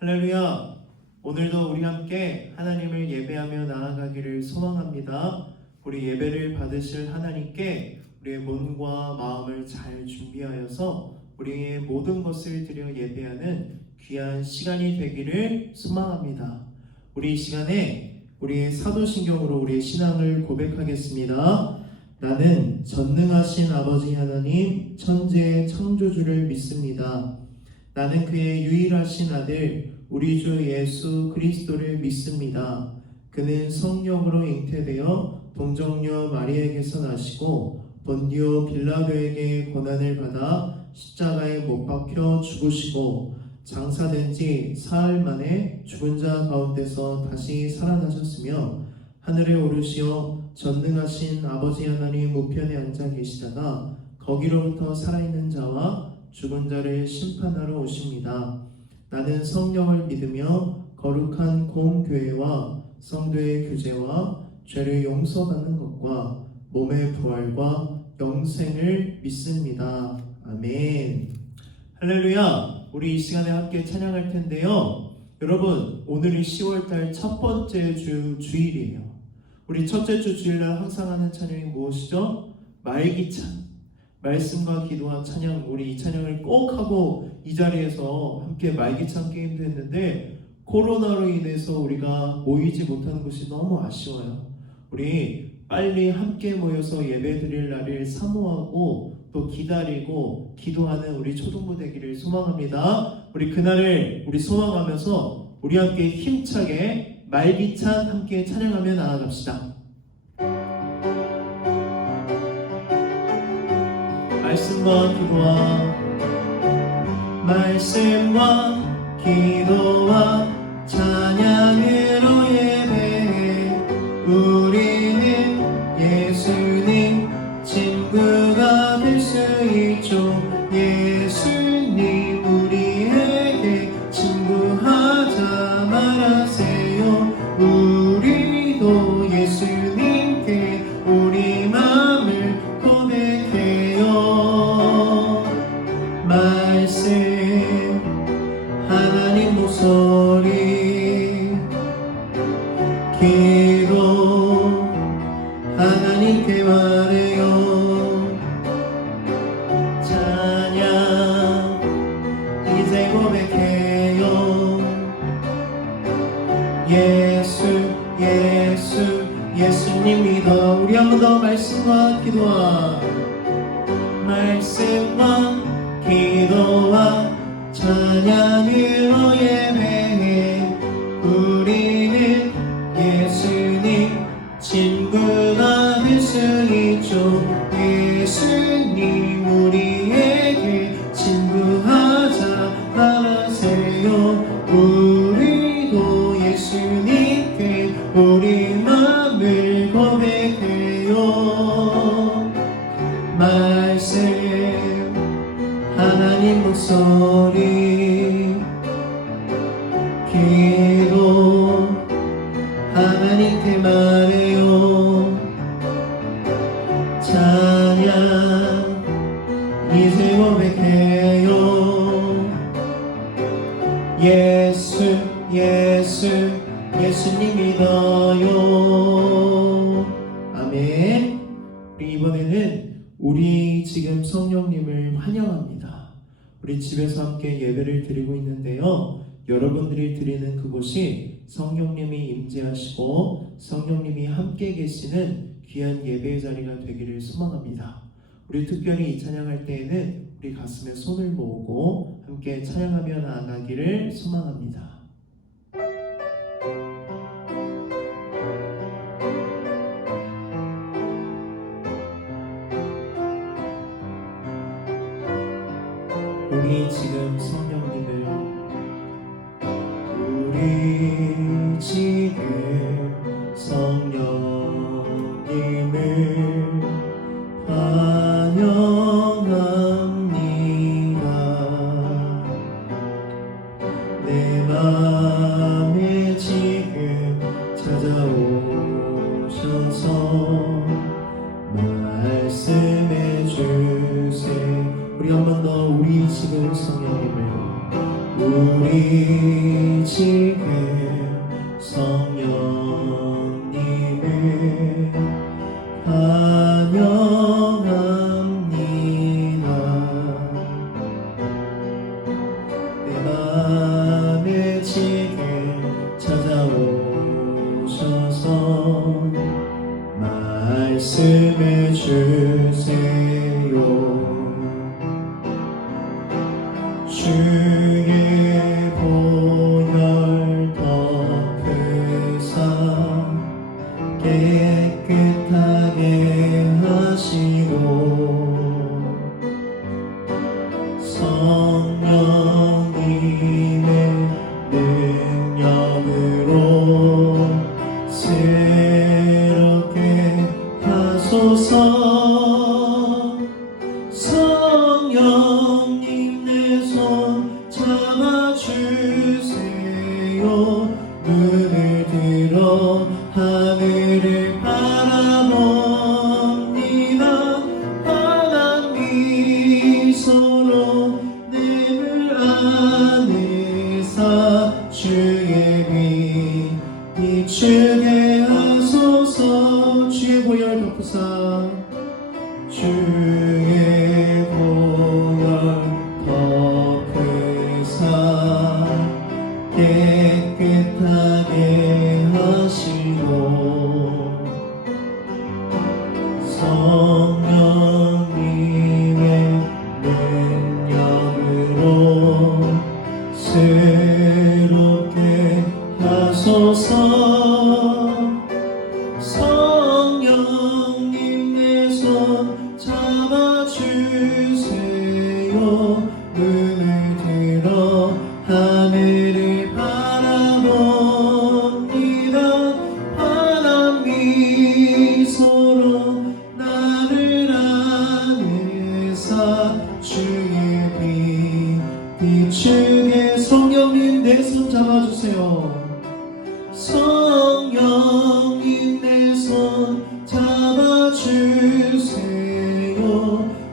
할렐루야! 오늘도 우리 함께 하나님을 예배하며 나아가기를 소망합니다. 우리 예배를 받으실 하나님께 우리의 몸과 마음을 잘 준비하여서 우리의 모든 것을 드려 예배하는 귀한 시간이 되기를 소망합니다. 우리 이 시간에 우리의 사도신경으로 우리의 신앙을 고백하겠습니다. 나는 전능하신 아버지 하나님 천지의 창조주를 믿습니다. 나는 그의 유일하신 아들 우리 주 예수 그리스도를 믿습니다. 그는 성령으로 잉태되어 동정녀 마리아에게서 나시고 본디오 빌라도에게 고난을 받아 십자가에 못 박혀 죽으시고 장사된 지 사흘 만에 죽은 자 가운데서 다시 살아나셨으며 하늘에 오르시어 전능하신 아버지 하나님 우편에 앉아 계시다가 거기로부터 살아있는 자와 죽은 자를 심판하러 오십니다. 나는 성령을 믿으며 거룩한 공교회와 성도의 교제와 죄를 용서받는 것과 몸의 부활과 영생을 믿습니다. 아멘. 할렐루야. 우리 이 시간에 함께 찬양할 텐데요. 여러분, 오늘이 10월달 첫 번째 주일이에요. 우리 첫째 주 주일날 항상 하는 찬양이 무엇이죠? 말기찬. 말씀과 기도와 찬양, 우리 이 찬양을 꼭 하고 이 자리에서 함께 말기찬 게임도 했는데 코로나로 인해서 우리가 모이지 못하는 것이 너무 아쉬워요. 우리 빨리 함께 모여서 예배 드릴 날을 사모하고 또 기다리고 기도하는 우리 초등부 되기를 소망합니다. 우리 그날을 우리 소망하면서 우리 함께 힘차게 말기찬 함께 찬양하며 나아갑시다. 말씀과 기도와 찬양으로 예배해. 우리는 예수님 친구가 될 수 있죠. 예수님 우리에게 친구하자 말하세요. 우리도 예수님께 우리 마음을 고백해요. 말씀 하나님 목소리 기도 하나님께 말해요. 찬양 이제 고백해요. 예수님 믿어. 우리 한 번 더 말씀과 기도와 찬양으로 예배해. 우리는 예수님 친구가 될 수 있죠. 예수님 우리에게 친구하자 말하세요. 우리도 예수님께 우리 마음을 고백해요. 말씀 하나님 목소리 기도 하나님께 말해요. 찬양 이제 고백해요. 예수님 믿어요. 아멘. 우리 이번에는 우리 지금 성령님을 환영합니다. 우리 집에서 함께 예배를 드리고 있는데요. 여러분들이 드리는 그곳이 성령님이 임재하시고 성령님이 함께 계시는 귀한 예배의 자리가 되기를 소망합니다. 우리 특별히 이 찬양할 때에는 우리 가슴에 손을 모으고 함께 찬양하며 나아가기를 소망합니다. 우리 지금 성령님을 환영합니다. 내 맘에 지금 찾아오셔서 말씀해 주세. 우리 한 번 더 우리 지금 성령님을 우리 지금 성령님을 환영합니다. 내 맘에 지금 찾아오셔서 말씀해 주세요. 주의 보혈 덮으사 깨끗하게 하시고 성령님의 능력으로 새롭게 하소서. 성령님 내 손 잡아주세요. 눈을 들어 하늘을 바라봅니다. 환한 미소로 내물 안에서 주의 빛 비추게 하소서. 주의 보혈 덮으사 주의 보혈 덮으사 깨끗하게 하시고 성령님의 능력으로 새롭게 하소서. 성령님 내 손 잡아주세요. 눈을 들어 하늘을 바라봅니다. 환한 미소로 나를 안에서 주의 빛 비추게. 성령님 내 손 잡아주세요. 성령님 내 손 잡아주세요.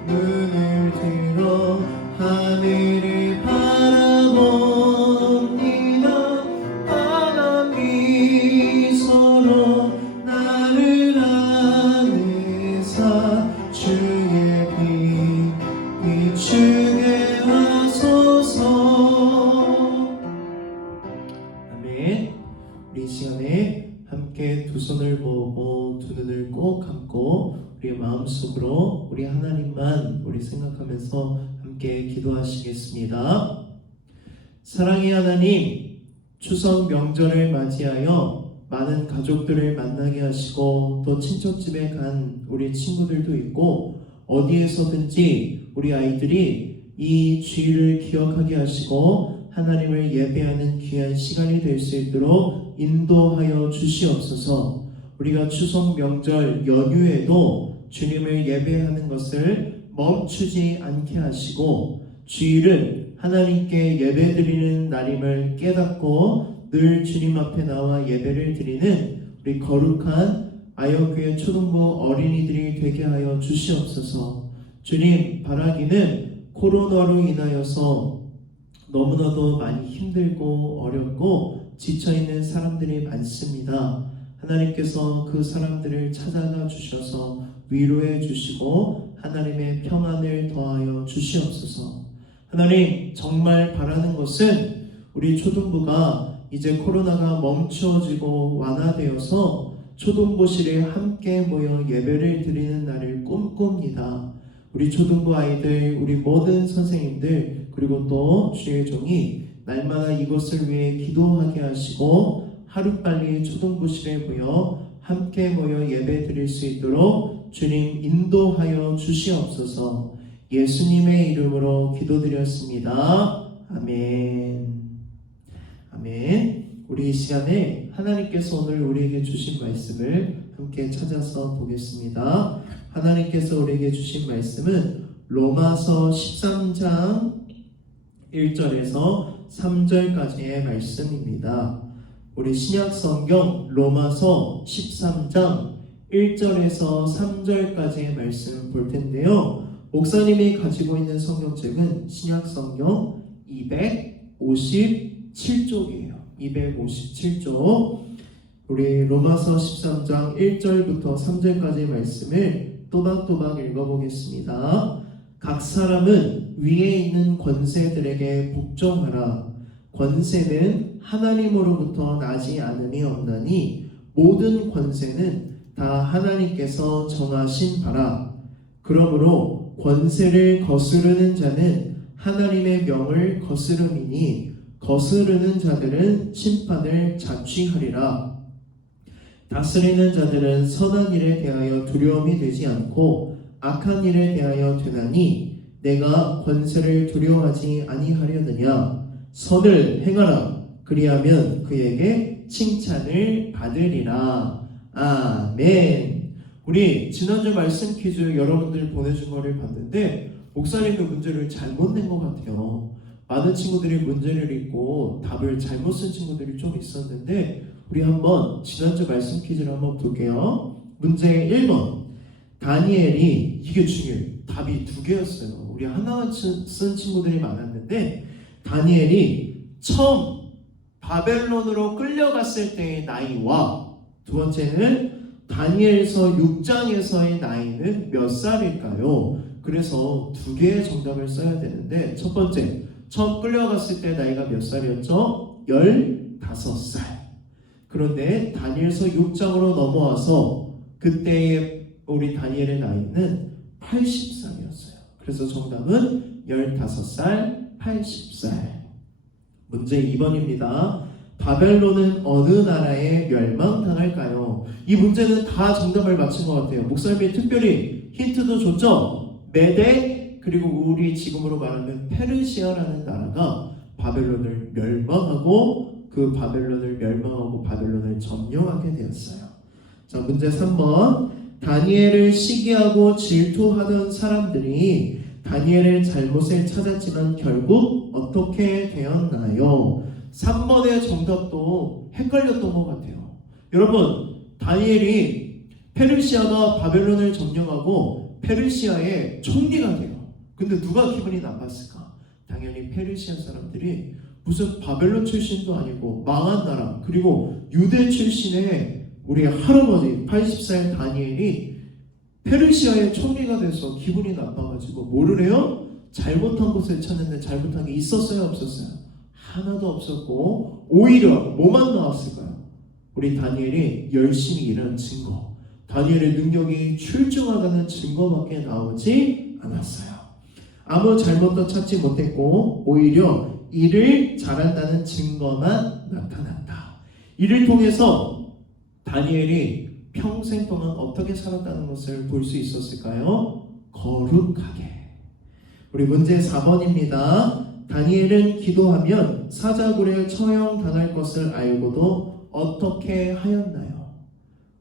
눈을 들어 하늘을 바라봅니다. 환한 미소로 나를 안에서 주의 빛 비추게 하소서. 아멘. 우리 이 시간에 함께 두 손을 모으고 두 눈을 꼭 감고 우리의 마음속으로 우리 하나님만 우리 생각하면서 함께 기도하시겠습니다. 사랑의 하나님, 추석 명절을 맞이하여 많은 가족들을 만나게 하시고 또 친척집에 간 우리 친구들도 있고 어디에서든지 우리 아이들이 이 주일을 기억하게 하시고 하나님을 예배하는 귀한 시간이 될 수 있도록 인도하여 주시옵소서. 우리가 추석 명절 연휴에도 주님을 예배하는 것을 멈추지 않게 하시고 주일은 하나님께 예배드리는 날임을 깨닫고 늘 주님 앞에 나와 예배를 드리는 우리 거룩한 아영교회 초등부 어린이들이 되게 하여 주시옵소서. 주님, 바라기는 코로나로 인하여서 너무나도 많이 힘들고 어렵고 지쳐있는 사람들이 많습니다. 하나님께서 그 사람들을 찾아가 주셔서 위로해 주시고 하나님의 평안을 더하여 주시옵소서. 하나님, 정말 바라는 것은 우리 초등부가 이제 코로나가 멈추어지고 완화되어서 초등부실에 함께 모여 예배를 드리는 날을 꿈꿉니다. 우리 초등부 아이들, 우리 모든 선생님들, 그리고 또 주의 종이 날마다 이것을 위해 기도하게 하시고 하루빨리 초등부실에 모여 함께 모여 예배 드릴 수 있도록 주님 인도하여 주시옵소서. 예수님의 이름으로 기도드렸습니다. 아멘. 아멘. 우리 이 시간에 하나님께서 오늘 우리에게 주신 말씀을 함께 찾아서 보겠습니다. 하나님께서 우리에게 주신 말씀은 로마서 13장 1절에서 3절까지의 말씀입니다. 우리 신약성경 로마서 13장 1절에서 3절까지의 말씀을 볼 텐데요. 목사님이 가지고 있는 성경책은 신약성경 257쪽이에요. 257쪽. 우리 로마서 13장 1절부터 3절까지 말씀을 또박또박 읽어보겠습니다. 각 사람은 위에 있는 권세들에게 복종하라. 권세는 하나님으로부터 나지 않음이 없나니 모든 권세는 다 하나님께서 정하신 바라. 그러므로 권세를 거스르는 자는 하나님의 명을 거스름이니 거스르는 자들은 심판을 자취하리라. 다스리는 자들은 선한 일에 대하여 두려움이 되지 않고 악한 일에 대하여 되나니 내가 권세를 두려워하지 아니하려느냐. 선을 행하라. 그리하면 그에게 칭찬을 받으리라. 아멘. 우리 지난주 말씀 퀴즈 여러분들 보내준 거를 봤는데 목사님도 문제를 잘못 낸 것 같아요. 많은 친구들이 문제를 읽고 답을 잘못 쓴 친구들이 좀 있었는데 우리 한번 지난주 말씀 퀴즈를 한번 볼게요. 문제 1번. 다니엘이, 이게 중요해요. 답이 2개였어요. 우리 하나만 쓴 친구들이 많았는데 다니엘이 처음 바벨론으로 끌려갔을 때의 나이와 두 번째는 다니엘서 6장에서의 나이는 몇 살일까요? 그래서 2개의 정답을 써야 되는데 첫 번째, 처음 끌려갔을 때 나이가 몇 살이었죠? 15살. 그런데 다니엘서 6장으로 넘어와서 그때의 우리 다니엘의 나이는 80살이었어요. 그래서 정답은 15살, 80살. 문제 2번입니다. 바벨론은 어느 나라에 멸망당할까요? 이 문제는 다 정답을 맞힌 것 같아요. 목사님이 특별히 힌트도 줬죠? 메데, 그리고 우리 지금으로 말하면 페르시아라는 나라가 바벨론을 멸망하고 그 바벨론을 멸망하고 바벨론을 점령하게 되었어요. 자, 문제 3번. 다니엘을 시기하고 질투하던 사람들이 다니엘의 잘못을 찾았지만 결국 어떻게 되었나요? 3번의 정답도 헷갈렸던 것 같아요. 여러분, 다니엘이 페르시아가 바벨론을 점령하고 페르시아의 총리가 돼요. 근데 누가 기분이 나빴을까? 당연히 페르시아 사람들이 무슨 바벨론 출신도 아니고 망한 나라, 그리고 유대 출신의 우리 할아버지 80살 다니엘이 페르시아의 총리가 돼서 기분이 나빠가지고 뭐를 해요? 잘못한 것을 찾는데 잘못한 게 있었어요, 없었어요? 하나도 없었고 오히려 뭐만 나왔을까요? 우리 다니엘이 열심히 일한 증거, 다니엘의 능력이 출중하다는 증거밖에 나오지 않았어요. 아무 잘못도 찾지 못했고 오히려 일을 잘한다는 증거만 나타났다. 이를 통해서 다니엘이 평생 동안 어떻게 살았다는 것을 볼 수 있었을까요? 거룩하게. 우리 문제 4번입니다. 다니엘은 기도하면 사자굴에 처형당할 것을 알고도 어떻게 하였나요?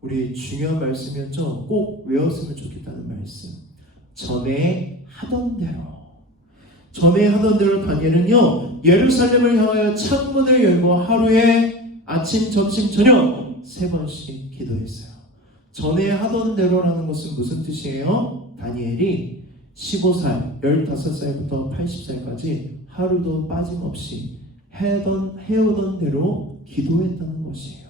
우리 중요한 말씀이었죠? 꼭 외웠으면 좋겠다는 말씀. 전에 하던 대로 다니엘은요, 예루살렘을 향하여 창문을 열고 하루에 아침, 점심, 저녁 3번씩 기도했어요. 전에 하던 대로라는 것은 무슨 뜻이에요? 다니엘이 15살, 15살부터 80살까지 하루도 빠짐없이 해오던 대로 기도했다는 것이에요.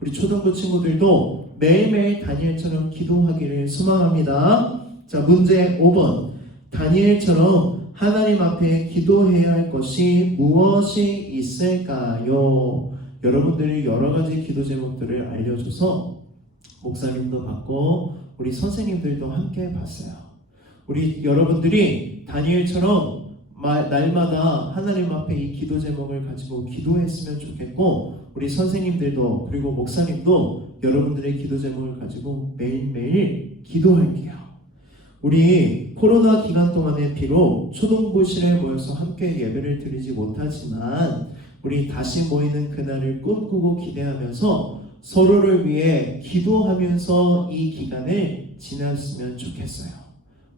우리 초등부 친구들도 매일매일 다니엘처럼 기도하기를 소망합니다. 자, 문제 5번. 다니엘처럼 하나님 앞에 기도해야 할 것이 무엇이 있을까요? 여러분들이 여러 가지 기도 제목들을 알려줘서 목사님도 받고 우리 선생님들도 함께 봤어요. 우리 여러분들이 다니엘처럼 날마다 하나님 앞에 이 기도 제목을 가지고 기도했으면 좋겠고 우리 선생님들도 그리고 목사님도 여러분들의 기도 제목을 가지고 매일매일 기도할게요. 우리 코로나 기간 동안에 비록 초등부실에 모여서 함께 예배를 드리지 못하지만 우리 다시 모이는 그날을 꿈꾸고 기대하면서 서로를 위해 기도하면서 이 기간을 지났으면 좋겠어요.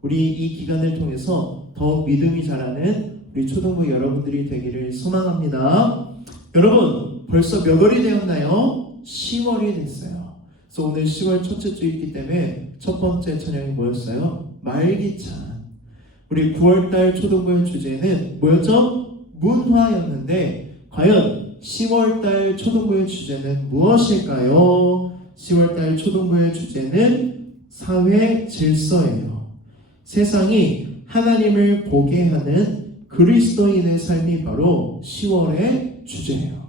우리 이 기간을 통해서 더욱 믿음이 자라는 우리 초등부 여러분들이 되기를 소망합니다. 여러분, 벌써 몇 월이 되었나요? 10월이 됐어요. 그래서 오늘 10월 첫째 주이기 때문에 첫 번째 찬양이 뭐였어요? 말기찬. 우리 9월달 초등부의 주제는 뭐였죠? 문화였는데 과연 10월달 초등부의 주제는 무엇일까요? 10월달 초등부의 주제는 사회 질서예요. 세상이 하나님을 보게 하는 그리스도인의 삶이 바로 10월의 주제예요.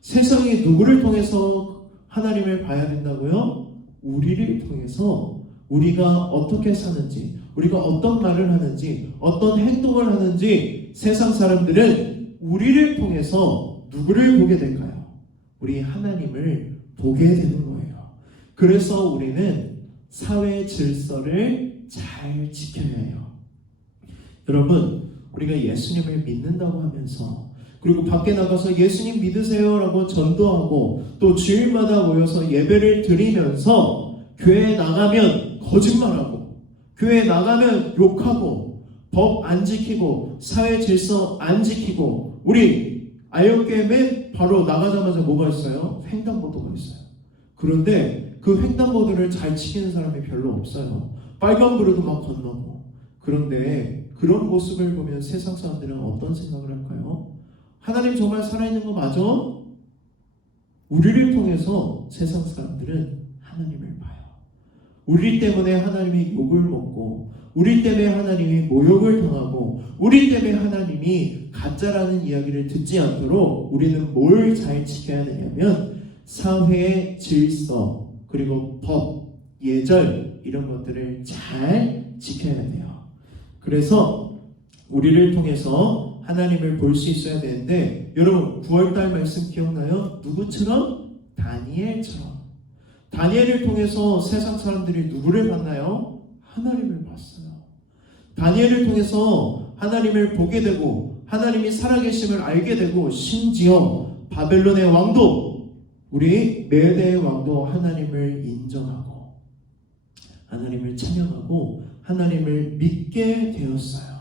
세상이 누구를 통해서 하나님을 봐야 된다고요? 우리를 통해서 우리가 어떻게 사는지, 우리가 어떤 말을 하는지, 어떤 행동을 하는지 세상 사람들은 우리를 통해서 누구를 보게 될까요? 우리 하나님을 보게 되는 거예요. 그래서 우리는 사회 질서를 잘 지켜야 해요. 여러분, 우리가 예수님을 믿는다고 하면서 그리고 밖에 나가서 예수님 믿으세요 라고 전도하고 또 주일마다 모여서 예배를 드리면서 교회에 나가면 거짓말하고 교회에 나가면 욕하고 법 안 지키고 사회 질서 안 지키고 우리 아이언게임에 바로 나가자마자 뭐가 있어요? 횡단보도가 있어요. 그런데 그 횡단보도를 잘 지키는 사람이 별로 없어요. 빨간불에도 막 건너고. 그런데 그런 모습을 보면 세상 사람들은 어떤 생각을 할까요? 하나님 정말 살아있는 거 맞아? 우리를 통해서 세상 사람들은 하나님을 봐요. 우리 때문에 하나님이 욕을 먹고 우리 때문에 하나님이 모욕을 당하고 우리 때문에 하나님이 가짜라는 이야기를 듣지 않도록 우리는 뭘 잘 지켜야 되냐면 사회의 질서 그리고 법, 예절 이런 것들을 잘 지켜야 돼요. 그래서 우리를 통해서 하나님을 볼 수 있어야 되는데 여러분 9월달 말씀 기억나요? 누구처럼? 다니엘처럼. 다니엘을 통해서 세상 사람들이 누구를 봤나요? 하나님을 봤어요. 다니엘을 통해서 하나님을 보게 되고 하나님이 살아계심을 알게 되고 심지어 바벨론의 왕도 우리 메대의 왕도 하나님을 인정하고 하나님을 찬양하고 하나님을 믿게 되었어요.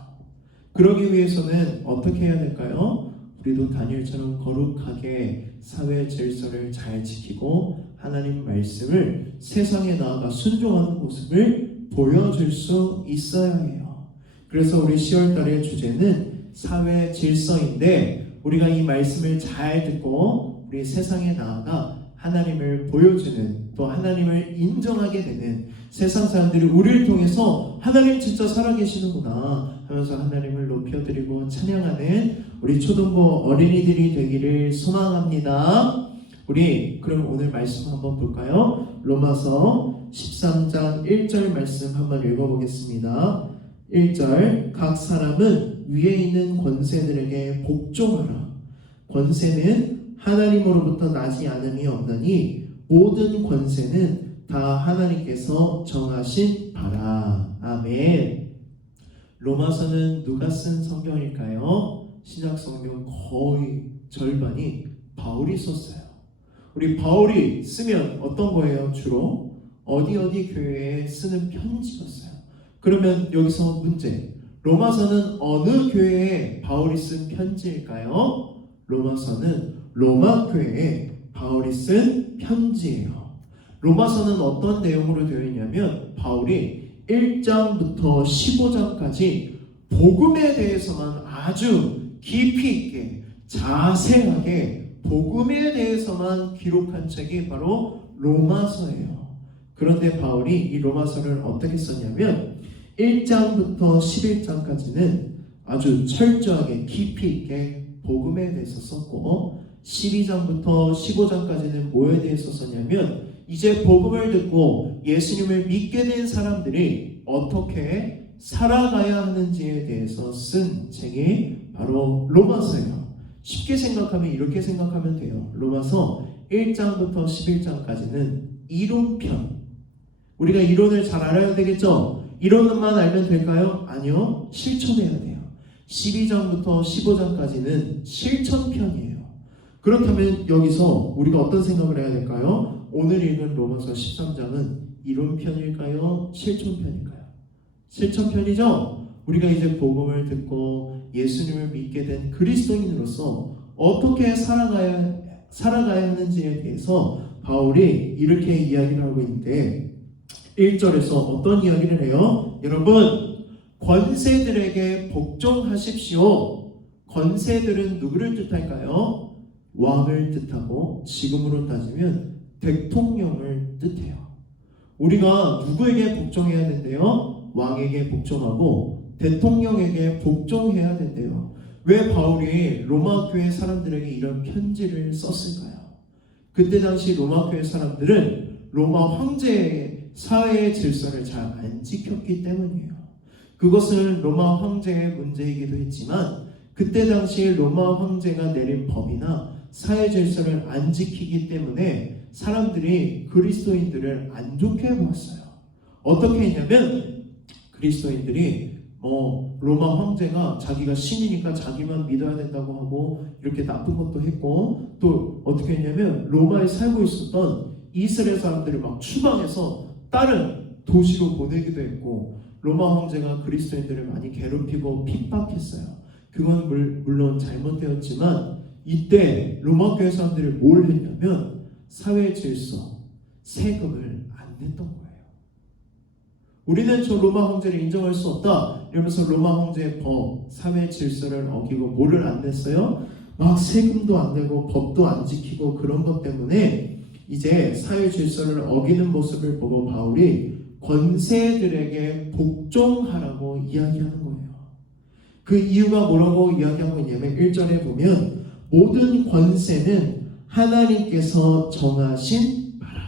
그러기 위해서는 어떻게 해야 될까요? 우리도 다니엘처럼 거룩하게 사회 질서를 잘 지키고 하나님 말씀을 세상에 나아가 순종하는 모습을 보여줄 수 있어야 해요. 그래서 우리 10월달의 주제는 사회 질서인데 우리가 이 말씀을 잘 듣고 우리 세상에 나아가 하나님을 보여주는 또 하나님을 인정하게 되는 세상 사람들이 우리를 통해서 하나님 진짜 살아계시는구나 하면서 하나님을 높여드리고 찬양하는 우리 초등부 어린이들이 되기를 소망합니다. 우리 그럼 오늘 말씀 한번 볼까요? 로마서 13장 1절 말씀 한번 읽어보겠습니다. 1절 각 사람은 위에 있는 권세들에게 복종하라. 권세는 하나님으로부터 나지 않음이 없나니 모든 권세는 다 하나님께서 정하신 바라. 아멘. 로마서는 누가 쓴 성경일까요? 신약 성경 거의 절반이 바울이 썼어요. 우리 바울이 쓰면 어떤 거예요? 주로 어디 교회에 쓰는 편지였어요. 그러면 여기서 문제. 로마서는 어느 교회에 바울이 쓴 편지일까요? 로마서는 로마 교회에 바울이 쓴 편지예요. 로마서는 어떤 내용으로 되어 있냐면 바울이 1장부터 15장까지 복음에 대해서만 아주 깊이 있게 자세하게 복음에 대해서만 기록한 책이 바로 로마서예요. 그런데 바울이 이 로마서를 어떻게 썼냐면 1장부터 11장까지는 아주 철저하게 깊이 있게 복음에 대해서 썼고 12장부터 15장까지는 뭐에 대해서 썼냐면 이제 복음을 듣고 예수님을 믿게 된 사람들이 어떻게 살아가야 하는지에 대해서 쓴 책이 바로 로마서예요. 쉽게 생각하면 이렇게 생각하면 돼요. 로마서 1장부터 11장까지는 이론편. 우리가 이론을 잘 알아야 되겠죠? 이론만 알면 될까요? 아니요. 실천해야 돼요. 12장부터 15장까지는 실천편이에요. 그렇다면 여기서 우리가 어떤 생각을 해야 될까요? 오늘 읽은 로마서 13장은 이론편일까요? 실천편일까요? 실천편이죠? 우리가 이제 복음을 듣고 예수님을 믿게 된 그리스도인으로서 어떻게 살아가야 하는지에 대해서 바울이 이렇게 이야기를 하고 있는데 1절에서 어떤 이야기를 해요? 여러분, 권세들에게 복종하십시오. 권세들은 누구를 뜻할까요? 왕을 뜻하고 지금으로 따지면 대통령을 뜻해요. 우리가 누구에게 복종해야 된대요? 왕에게 복종하고 대통령에게 복종해야 된대요. 왜 바울이 로마 교회 사람들에게 이런 편지를 썼을까요? 그때 당시 로마 교회 사람들은 로마 황제의 사회의 질서를 잘 안 지켰기 때문이에요. 그것은 로마 황제의 문제이기도 했지만 그때 당시 로마 황제가 내린 법이나 사회 질서를 안 지키기 때문에 사람들이 그리스도인들을 안 좋게 보았어요. 어떻게 했냐면 그리스도인들이 로마 황제가 자기가 신이니까 자기만 믿어야 된다고 하고 이렇게 나쁜 것도 했고, 또 어떻게 했냐면 로마에 살고 있었던 이스라엘 사람들을 막 추방해서 다른 도시로 보내기도 했고, 로마 황제가 그리스도인들을 많이 괴롭히고 핍박했어요. 그건 물론 잘못되었지만 이때 로마 교회 사람들이 뭘 했냐면 사회 질서, 세금을 안 냈던 거예요. 우리는 저 로마 황제를 인정할 수 없다 이러면서 로마 황제의 법, 사회 질서를 어기고 뭐를 안 냈어요? 막 세금도 안 내고 법도 안 지키고 그런 것 때문에 이제 사회 질서를 어기는 모습을 보고 바울이 권세들에게 복종하라고 이야기하는 거예요. 그 이유가 뭐라고 이야기하고 있냐면 1절에 보면 모든 권세는 하나님께서 정하신 바라.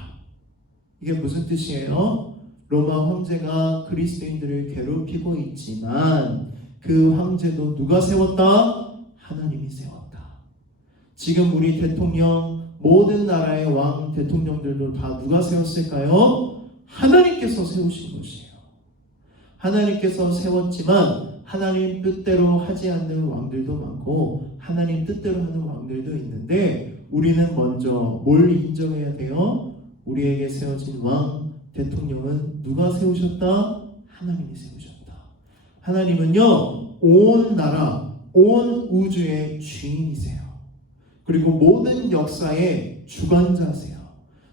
이게 무슨 뜻이에요? 로마 황제가 그리스도인들을 괴롭히고 있지만 그 황제도 누가 세웠다? 하나님이 세웠다. 지금 우리 대통령, 모든 나라의 왕 대통령들도 다 누가 세웠을까요? 하나님께서 세우신 것이에요. 하나님께서 세웠지만 하나님 뜻대로 하지 않는 왕들도 많고 하나님 뜻대로 하는 왕들도 있는데 우리는 먼저 뭘 인정해야 돼요? 우리에게 세워진 왕, 대통령은 누가 세우셨다? 하나님이 세우셨다. 하나님은요, 온 나라, 온 우주의 주인이세요. 그리고 모든 역사의 주관자세요.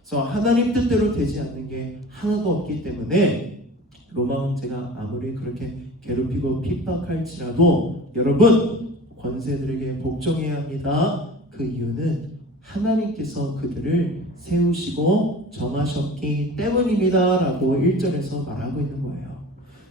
그래서 하나님 뜻대로 되지 않는 게 하나도 없기 때문에 로마 황제가 아무리 그렇게 괴롭히고 핍박할지라도 여러분, 권세들에게 복종해야 합니다. 그 이유는 하나님께서 그들을 세우시고 정하셨기 때문입니다 라고 1절에서 말하고 있는 거예요.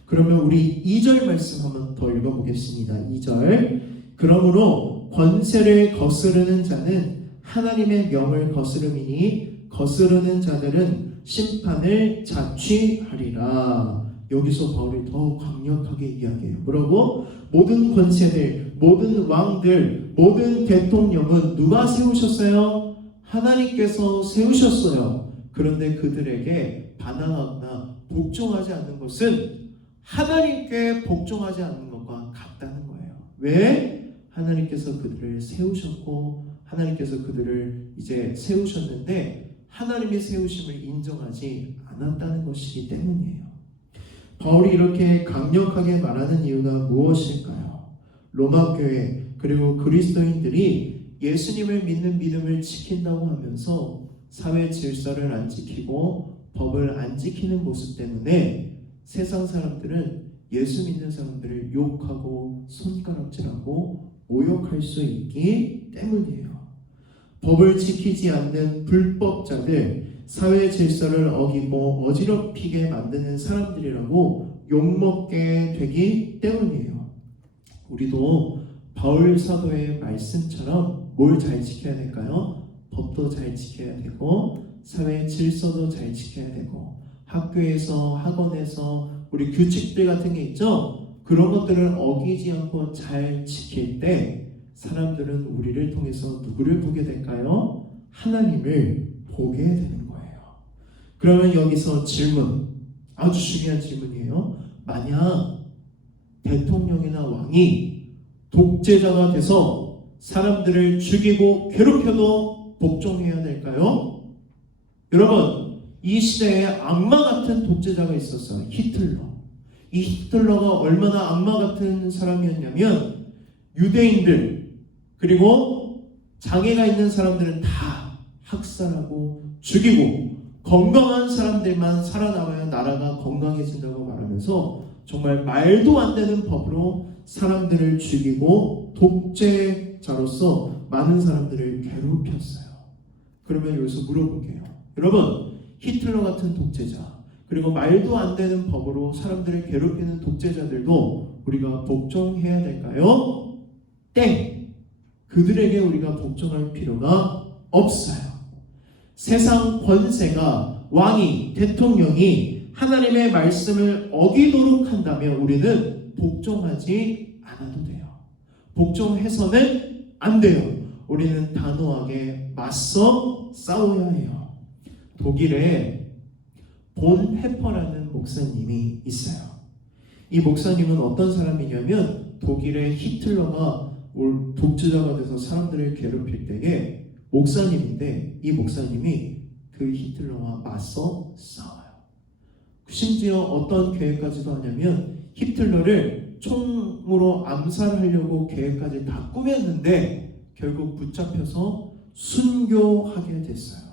그러면 우리 2절 말씀 한번 더 읽어보겠습니다. 2절, 그러므로 권세를 거스르는 자는 하나님의 명을 거스름이니 거스르는 자들은 심판을 자취하리라. 여기서 바울이 더 강력하게 이야기해요. 뭐라고? 모든 권세들, 모든 왕들, 모든 대통령은 누가 세우셨어요? 하나님께서 세우셨어요. 그런데 그들에게 반항하거나 복종하지 않는 것은 하나님께 복종하지 않는 것과 같다는 거예요. 왜? 하나님께서 그들을 세우셨고 하나님께서 그들을 이제 세우셨는데 하나님의 세우심을 인정하지 않았다는 것이기 때문이에요. 바울이 이렇게 강력하게 말하는 이유가 무엇일까요? 로마 교회 그리고 그리스도인들이 예수님을 믿는 믿음을 지킨다고 하면서 사회 질서를 안 지키고 법을 안 지키는 모습 때문에 세상 사람들은 예수 믿는 사람들을 욕하고 손가락질하고 모욕할 수 있기 때문이에요. 법을 지키지 않는 불법자들, 사회 질서를 어기고 어지럽히게 만드는 사람들이라고 욕먹게 되기 때문이에요. 우리도 바울 사도의 말씀처럼 뭘 잘 지켜야 될까요? 법도 잘 지켜야 되고 사회 질서도 잘 지켜야 되고 학교에서 학원에서 우리 규칙들 같은 게 있죠? 그런 것들을 어기지 않고 잘 지킬 때 사람들은 우리를 통해서 누구를 보게 될까요? 하나님을 보게 되는 거예요. 그러면 여기서 질문, 아주 중요한 질문이에요. 만약 대통령이나 왕이 독재자가 돼서 사람들을 죽이고 괴롭혀도 복종해야 될까요? 여러분, 이 시대에 악마 같은 독재자가 있었어요. 히틀러. 이 히틀러가 얼마나 악마 같은 사람이었냐면 유대인들 그리고 장애가 있는 사람들은 다 학살하고 죽이고 건강한 사람들만 살아남아야 나라가 건강해진다고 말하면서 정말 말도 안 되는 법으로 사람들을 죽이고 독재자로서 많은 사람들을 괴롭혔어요. 그러면 여기서 물어볼게요. 여러분, 히틀러 같은 독재자, 그리고 말도 안 되는 법으로 사람들을 괴롭히는 독재자들도 우리가 복종해야 될까요? 땡! 그들에게 우리가 복종할 필요가 없어요. 세상 권세가, 왕이, 대통령이 하나님의 말씀을 어기도록 한다면 우리는 복종하지 않아도 돼요. 복종해서는 안 돼요. 우리는 단호하게 맞서 싸워야 해요. 독일에 본 헤퍼라는 목사님이 있어요. 이 목사님은 어떤 사람이냐면 독일의 히틀러가 독재자가 돼서 사람들을 괴롭힐 때에 목사님인데 이 목사님이 그 히틀러와 맞서 싸워요. 심지어 어떤 계획까지도 하냐면 히틀러를 총으로 암살하려고 계획까지 다 꾸몄는데 결국 붙잡혀서 순교하게 됐어요.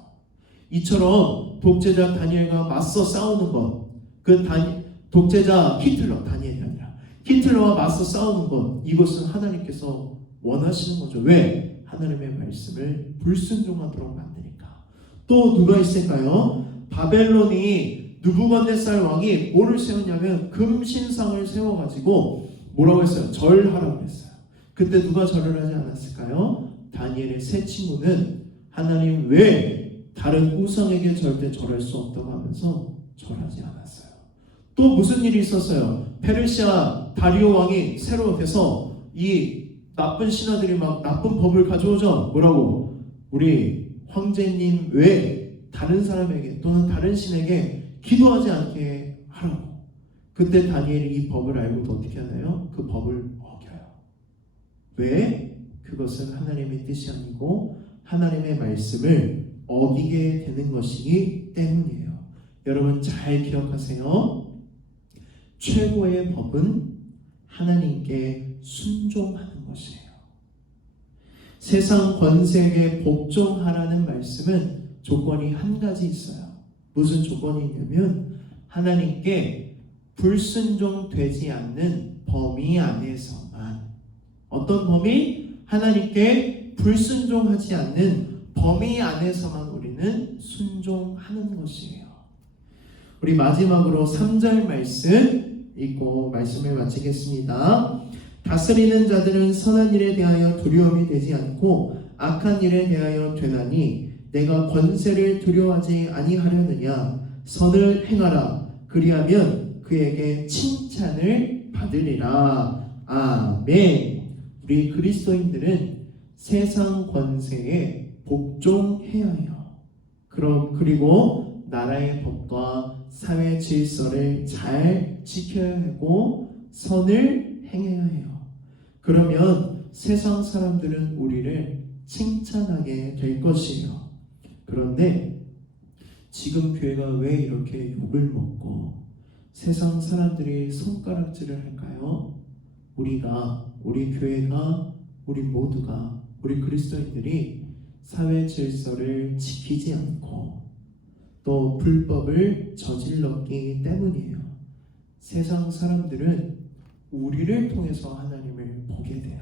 이처럼 독재자 다니엘과 맞서 싸우는 것, 독재자 히틀러, 다니엘이 아니라 히틀러와 맞서 싸우는 것, 이것은 하나님께서 원하시는 거죠. 왜? 하나님의 말씀을 불순종하도록 만드니까. 또 누가 있을까요? 바벨론이 느부갓네살 왕이 뭐를 세웠냐면 금신상을 세워가지고 뭐라고 했어요? 절하라고 했어요. 그때 누가 절을 하지 않았을까요? 다니엘의 세 친구는 하나님 왜 다른 우상에게 절대 절할 수 없다고 하면서 절하지 않았어요. 또 무슨 일이 있었어요? 페르시아 다리오 왕이 새로 돼서 이 나쁜 신하들이 막 나쁜 법을 가져오죠. 뭐라고? 우리 황제님 외에 다른 사람에게 또는 다른 신에게 기도하지 않게 하라고. 그때 다니엘이 이 법을 알고 어떻게 하나요? 그 법을 어겨요. 왜? 그것은 하나님의 뜻이 아니고 하나님의 말씀을 어기게 되는 것이기 때문이에요. 여러분 잘 기억하세요. 최고의 법은 하나님께 순종하는 것이에요. 세상 권세에게 복종하라는 말씀은 조건이 한 가지 있어요. 무슨 조건이 있냐면 하나님께 불순종되지 않는 범위 안에서만. 어떤 범위? 하나님께 불순종하지 않는 범위 안에서만 우리는 순종하는 것이에요. 우리 마지막으로 3절 말씀 읽고 말씀을 마치겠습니다. 다스리는 자들은 선한 일에 대하여 두려움이 되지 않고 악한 일에 대하여 되나니 내가 권세를 두려워하지 아니하려느냐. 선을 행하라. 그리하면 그에게 칭찬을 받으리라. 아멘. 우리 그리스도인들은 세상 권세에 복종해야 해요. 그리고 나라의 법과 사회 질서를 잘 지켜야 하고 선을 행해야 해요. 그러면 세상 사람들은 우리를 칭찬하게 될 것이에요. 그런데 지금 교회가 왜 이렇게 욕을 먹고 세상 사람들이 손가락질을 할까요? 우리 교회가, 우리 모두가, 우리 그리스도인들이 사회 질서를 지키지 않고 또 불법을 저질렀기 때문이에요. 세상 사람들은 우리를 통해서 하나님을 보게 돼요.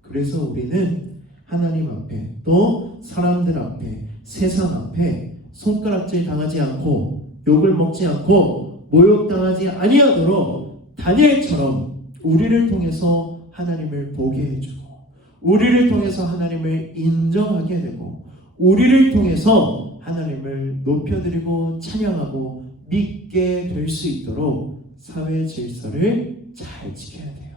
그래서 우리는 하나님 앞에 또 사람들 앞에 세상 앞에 손가락질 당하지 않고 욕을 먹지 않고 모욕당하지 아니하도록 다니엘처럼 우리를 통해서 하나님을 보게 해주고 우리를 통해서 하나님을 인정하게 되고 우리를 통해서 하나님을 높여드리고 찬양하고 믿게 될 수 있도록 사회 질서를 잘 지켜야 돼요.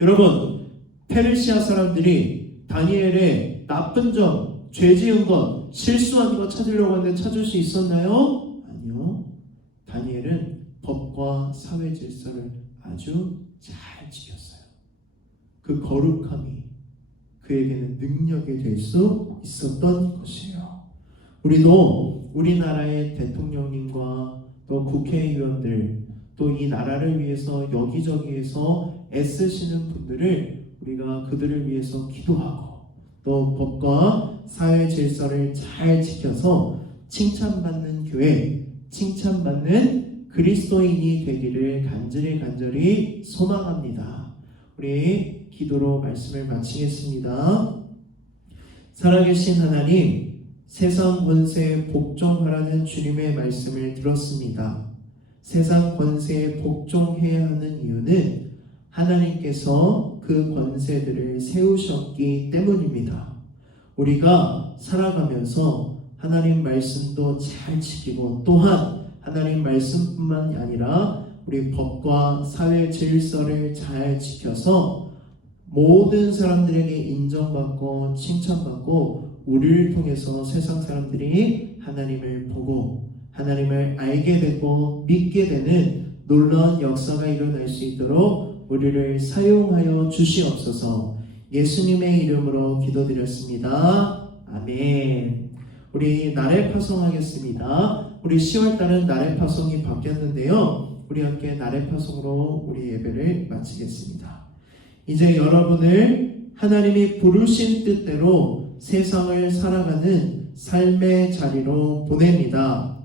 여러분, 페르시아 사람들이 다니엘의 나쁜 점, 죄 지은 것, 실수한 것 찾으려고 하는데 찾을 수 있었나요? 아니요. 다니엘은 법과 사회 질서를 아주 잘 지켰어요. 그 거룩함이 그에게는 능력이 될 수 있었던 것이에요. 우리도 우리나라의 대통령님과 또 국회의원들 또 이 나라를 위해서 여기저기에서 애쓰시는 분들을 우리가 그들을 위해서 기도하고 또 법과 사회 질서를 잘 지켜서 칭찬받는 교회, 칭찬받는 그리스도인이 되기를 간절히 소망합니다. 우리 기도로 말씀을 마치겠습니다. 살아계신 하나님, 세상 권세에 복종하라는 주님의 말씀을 들었습니다. 세상 권세에 복종해야 하는 이유는 하나님께서 그 권세들을 세우셨기 때문입니다. 우리가 살아가면서 하나님 말씀도 잘 지키고 또한 하나님 말씀뿐만이 아니라 우리 법과 사회 질서를 잘 지켜서 모든 사람들에게 인정받고 칭찬받고 우리를 통해서 세상 사람들이 하나님을 보고 하나님을 알게 되고 믿게 되는 놀라운 역사가 일어날 수 있도록 우리를 사용하여 주시옵소서. 예수님의 이름으로 기도드렸습니다. 아멘. 우리 나래 파송하겠습니다. 우리 10월달은 나래 파송이 바뀌었는데요. 우리 함께 나래 파송으로 우리 예배를 마치겠습니다. 이제 여러분을 하나님이 부르신 뜻대로 세상을 살아가는 삶의 자리로 보냅니다.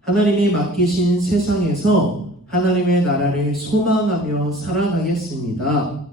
하나님이 맡기신 세상에서 하나님의 나라를 소망하며 살아가겠습니다.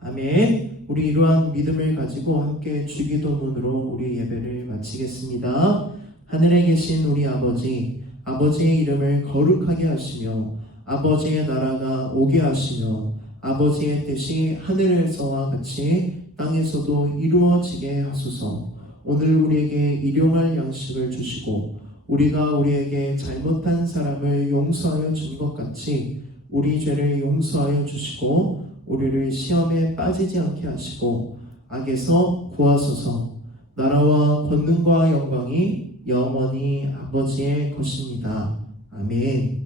아멘. 우리 이러한 믿음을 가지고 함께 주기도문으로 우리 예배를 마치겠습니다. 하늘에 계신 우리 아버지, 아버지의 이름을 거룩하게 하시며 아버지의 나라가 오게 하시며 아버지의 뜻이 하늘에서와 같이 땅에서도 이루어지게 하소서. 오늘 우리에게 일용할 양식을 주시고 우리가 우리에게 잘못한 사람을 용서하여 준 것 같이 우리 죄를 용서하여 주시고 우리를 시험에 빠지지 않게 하시고 악에서 구하소서. 나라와 권능과 영광이 영원히 아버지의 것입니다. 아멘.